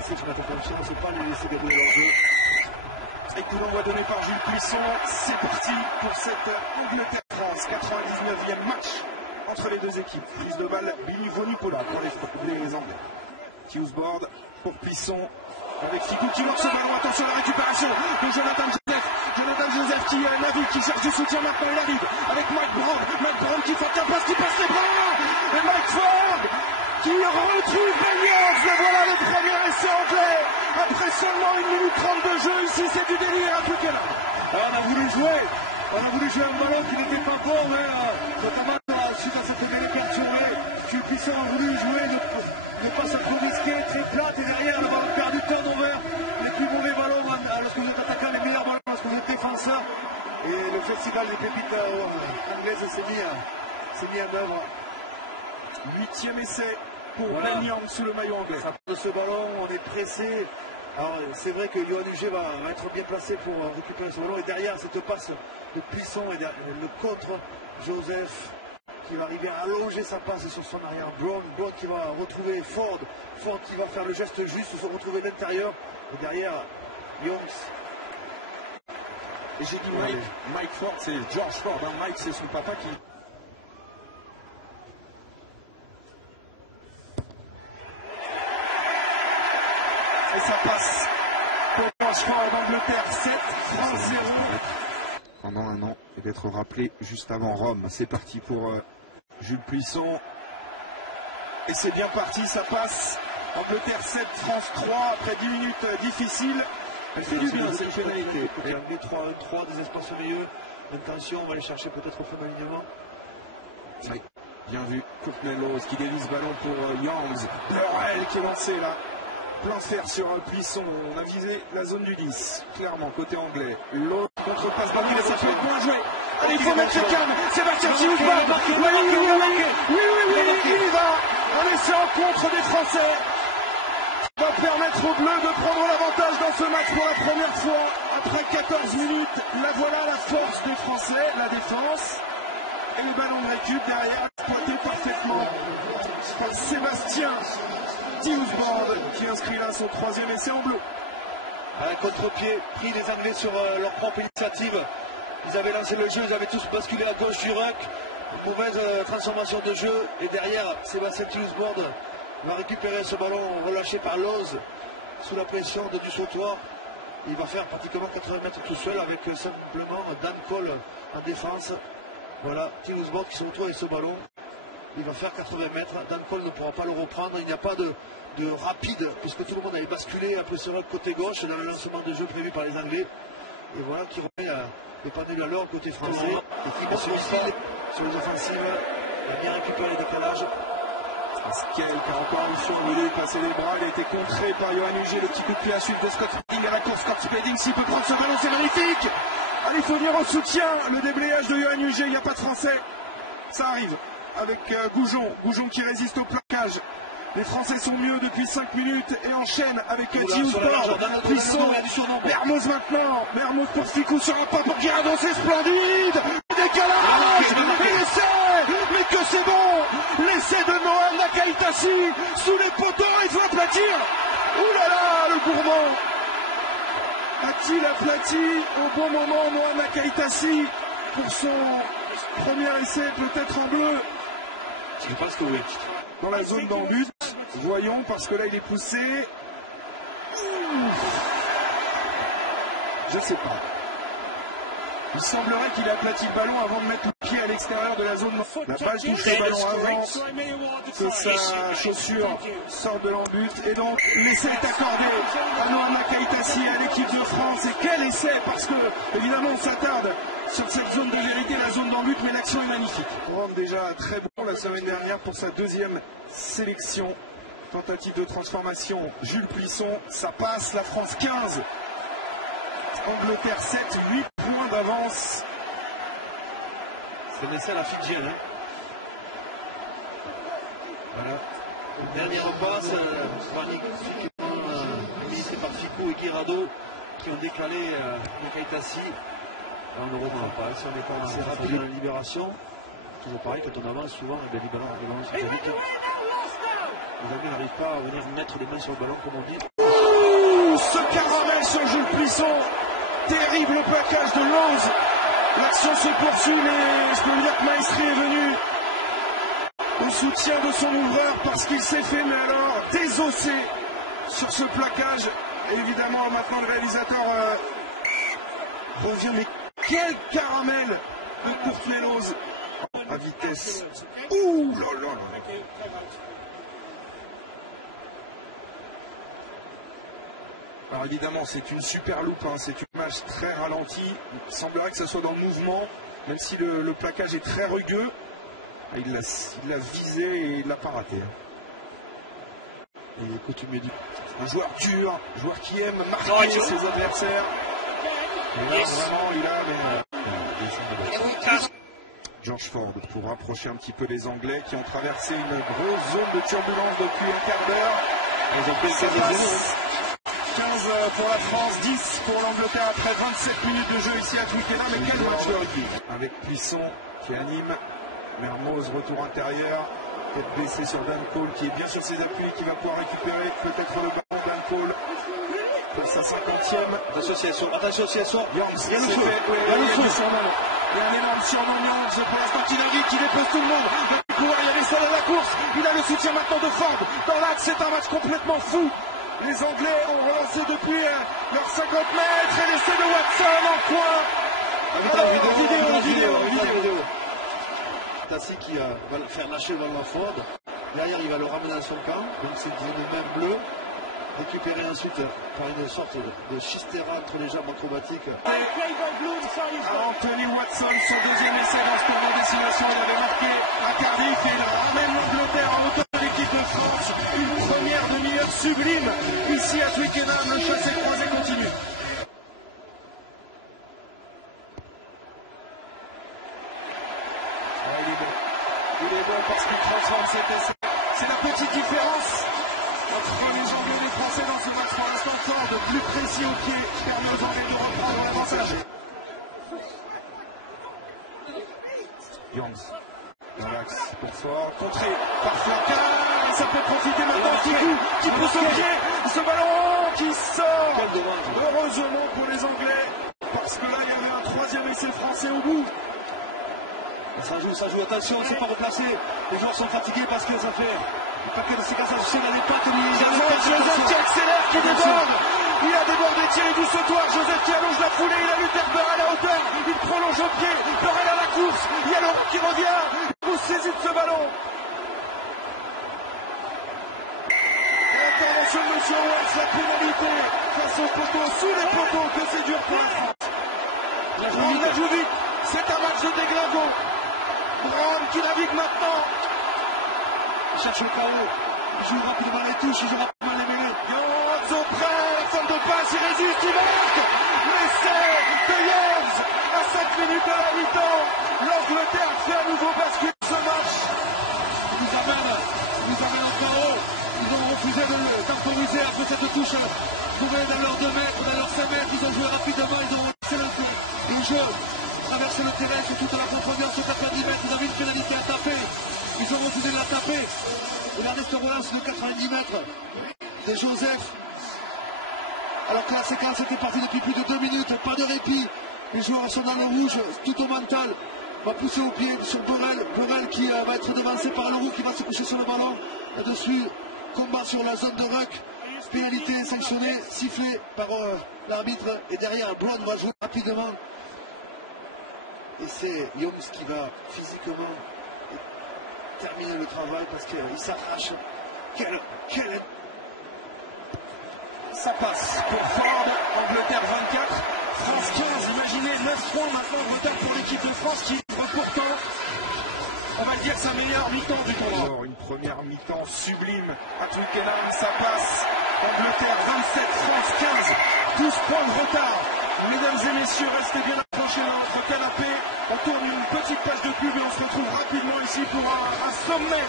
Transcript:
laisser se mettre en confiance, il ne faut pas les laisser dérouler leur jeu. Et coup d'envoi donné par Jules Puissant. C'est parti pour cette Angleterre-France. 99e match entre les deux équipes. Prise de balle, Billy Vonipola pour les Anglais. Hughes-Board pour Puissant. Avec Ficou qui lance ce ballon. Attention à la récupération de Jonathan Joseph. Jonathan Joseph qui a vu, qui cherche du soutien maintenant. Il arrive avec Mike Brown. Mike Brown qui fait un passe, qui passe les bras. Et Mike Ford qui retrouve Belliance. Et voilà le premier essai anglais. Après seulement 1 minute 30 de jeu, ici c'est du délire à tout là. On a voulu jouer un ballon qui n'était pas bon, mais notamment suite à cette délicatio. Jules Puissant a voulu jouer, ne pas se trop risquer, très plate, et derrière on va perdre du turnover, les plus mauvais ballons lorsque vous êtes attaquant, les meilleurs ballons lorsque vous êtes défenseur. Et le festival des pépites anglaises s'est mis en œuvre. 8e essai pour Ben Young sous le maillot anglais. De ce ballon, on est pressé. Alors c'est vrai que Yoann Huget va être bien placé pour récupérer ce ballon. Et derrière cette passe de Puissant et le contre Joseph qui va arriver à allonger sa passe sur son arrière. Brown qui va retrouver Ford. Ford qui va faire le geste juste, se retrouver l'intérieur. Et derrière Youngs. Et j'ai dit Mike Ford, c'est George Ford. Hein. Mike, c'est son papa qui... Et ça passe pour George Ford d'Angleterre, 7, France 0. Pendant un an, et d'être rappelé juste avant Rome. C'est parti pour Jules Puissant. Et c'est bien parti, ça passe. Angleterre 7, France 3, après 10 minutes difficiles. Elle fait du bien cette pénalité. Il y a 3-1-3, des espaces merveilleux. Intention, on va aller chercher peut-être au fond d'alignement. Oui, bien vu. Courtney Lawes qui dévisse ballon pour Youngs. Pleurel qui est lancé là. Plan fer sur Puissant. On a visé la zone du 10. Clairement, côté anglais. L'autre contre-passe ballon, mais ça peut être moins joué. Allez, il faut mettre le calme. Sébastien Hughes-Board. Oui, il va. Un essai en contre des Français. Va permettre aux Bleus de prendre l'avantage dans ce match pour la première fois. Après 14 minutes, la voilà la force des Français, la défense. Et le ballon de récup derrière, exploité parfaitement par Sébastien Hughes-Board qui inscrit là son 3e essai en bleu. Un contre-pied pris les Anglais sur leur propre initiative. Ils avaient lancé le jeu, ils avaient tous basculé à gauche du ruck. Mauvaise transformation de jeu. Et derrière, Sébastien Hughes-Board va récupérer ce ballon relâché par Lawes sous la pression de du sautoir. Il va faire pratiquement 80 mètres tout seul avec simplement Dan Cole en défense. Voilà, Hughes-Board qui se retrouve avec ce ballon. Il va faire 80 mètres. Dan Cole ne pourra pas le reprendre. Il n'y a pas de rapide puisque tout le monde avait basculé après sur le côté gauche dans le lancement de jeu prévu par les Anglais. Et voilà qui remet les pendules à l'heure côté français. Et qui sur les offensives. Il a bien récupéré les décalages. Pascal qui a encore une fois voulu passer les bras, il a été contré par Yoann Huget, le petit coup de pied à suite de Scott Spedding à la course. Scott Spedding, s'il peut prendre ce ballon, c'est magnifique. Allez, il faut venir au soutien, le déblayage de Yoann Huget, il n'y a pas de Français. Ça arrive avec Goujon qui résiste au plaquage. Les Français sont mieux depuis 5 minutes et enchaînent avec Hughes-Board, Puissant, Mermoz maintenant, Mermoz pour Ficou sur un pas pour Guirado, c'est splendide. Décalage et l'essai, mais que c'est bon. L'essai de Noah Nakaitasi sous les poteaux, il faut aplatir. Ouh là là, le gourmand a-t-il aplati au bon moment Noah Nakaitasi pour son premier essai, peut-être en bleu? Je pense que oui. Dans la zone d'embut, voyons, parce que là il est poussé. Je sais pas. Il semblerait qu'il a aplati le ballon avant de mettre le pied à l'extérieur de la zone. La balle touche le ballon avant que sa chaussure sorte de l'embut. Et donc l'essai est accordé à Noah Nakaitasi, à l'équipe de France. Et quel essai, parce que évidemment on s'attarde sur cette zone de vérité, la zone d'embut, mais l'action est magnifique. Rome déjà très bon la semaine dernière pour sa 2e sélection. Tentative de transformation, Jules Puissant, ça passe, la France 15. Angleterre 7, 8 points d'avance. C'est l'essai à la Fidjienne. Hein. Voilà. Dernière repasse, ministré par Ficou et Guirado qui ont décalé Nakaitasi. On ne reprend pas, si on n'est pas assez rapide dans la libération, toujours pareil, quand on avance souvent, les ballons très vite. Les Anglais n'arrivent pas à venir mettre les mains sur le ballon, comme on dit. Ouh, ce caramel sur Jules Plisson. Terrible plaquage de Lens. L'action se poursuit, mais je peux vous dire que Maestri est venu au soutien de son ouvreur parce qu'il s'est fait, mais alors, désossé sur ce plaquage. Et évidemment, maintenant, le réalisateur revient, mais quel caramel de Courtmelose à vitesse. Ouh là là là. Alors évidemment, c'est une super loupe, hein, c'est une image très ralentie. Il semblerait que ce soit dans le mouvement, même si le plaquage est très rugueux. Il l'a visé et il l'a pas raté. Et coutumier du... Un joueur dur, un joueur qui aime marquer ses adversaires. Et là, vraiment, il a... George Ford pour rapprocher un petit peu les Anglais qui ont traversé une grosse zone de turbulence depuis un quart d'heure. Ils ont pris 15 pour la France, 10 pour l'Angleterre après 27 minutes de jeu ici à Twickenham. Mais quel match de rugby avec Plisson qui anime, Mermoz retour intérieur, tête baissée sur Dan Cole qui est bien sur ses appuis, qui va pouvoir récupérer peut-être le ballon. Dan Cole pour sa 50e. Association. Youngs, c'est fait. Il y a un énorme surnom Youngs pour l'instant qui navigue, qui dépose tout le monde. Il y a l'essai de la course, il a le soutien maintenant de Ford. Dans l'axe, c'est un match complètement fou. Les Anglais ont relancé depuis leurs 50 mètres et l'essai de Watson en coin. Vidéo. Tassi qui va le faire lâcher Van Ford. Derrière, il va le ramener à son camp. Donc c'est une main bleue. Récupéré ensuite par une sorte de chistera entre les jambes acrobatiques. Anthony Watson, son deuxième essai dans ce tournoi destination, il avait marqué à Cardiff et il ramène l'Angleterre en hauteur de l'équipe de France. Une première demi-heure sublime ici à Twickenham, le chassé-croisé continue. Il est bon parce qu'il transforme cet essai. C'est la petite différence entre les Anglais et les Français dans ce match. Pour l'instant, Ford de plus précis au pied permet aux Anglais de reprendre l'avantage. Youngs, dans l'axe pour Ford, contré par Flaca, ça peut profiter maintenant qui pousse au pied, ce ballon qui sort. Heureusement pour les Anglais, parce que là il y avait un troisième essai français au bout. Ça joue, attention, c'est pas replacé. Les joueurs sont fatigués parce que ça fait un paquet de séquences associées dans les pattes. Joseph qui accélère, qui déborde. Il a débordé Thierry Doucetoir. Joseph qui allonge la foulée. Il a lutté Burrell à la hauteur. Il prolonge au pied. Burrell à la course. Il y a Laurent qui revient. Il saisit de ce ballon. Intervention de M. Owens, la pénalité face aux poteaux, sous les poteaux, que c'est dur pour la France. La joue vite. C'est un match de déglingo. Brown qui navigue maintenant. Cherche le chaos. Il joue rapidement les touches, il joue rapidement les mêlées. Youngs au près, forme de passe, il résiste, il marque. L'essai de Youngs à 5 minutes de la mi-temps. L'Angleterre fait à nouveau basculer ce match. Ils nous amènent en chaos. Ils ont refusé d'emporiser après cette touche. Trouvée dans leurs 2 mètres, dans leurs 5 mètres. Ils ont joué rapidement, ils ont relancé le jeu. Ils jouent. Traverser le terrain sur toute la profondeur, sur 90 mètres, ils avaient une pénalité à taper. Ils ont refusé de la taper. Et la reste relance de 90 mètres de Joseph. Alors que la séquence était partie depuis plus de 2 minutes, pas de répit. Les joueurs sont dans le rouge, tout au mental. Va pousser au pied sur Burrell. Burrell qui va être devancé par Leroux qui va se coucher sur le ballon. Là-dessus, combat sur la zone de ruck. Pénalité sanctionnée, sifflée par l'arbitre. Et derrière, Brown va jouer rapidement. Et c'est Youngs qui va physiquement terminer le travail parce qu'il s'arrache. Ça passe pour Ford, Angleterre 24, France 15, imaginez 9 points maintenant de retard pour l'équipe de France qui livre pourtant, on va dire, sa meilleure mi-temps du tournoi. Alors, une première mi-temps sublime à Twickenham, ça passe. Angleterre 27, France 15, 12 points de retard. Mesdames et messieurs, restez bien accrochés dans notre canapé. On tourne une petite page de pub et on se retrouve rapidement ici pour un sommet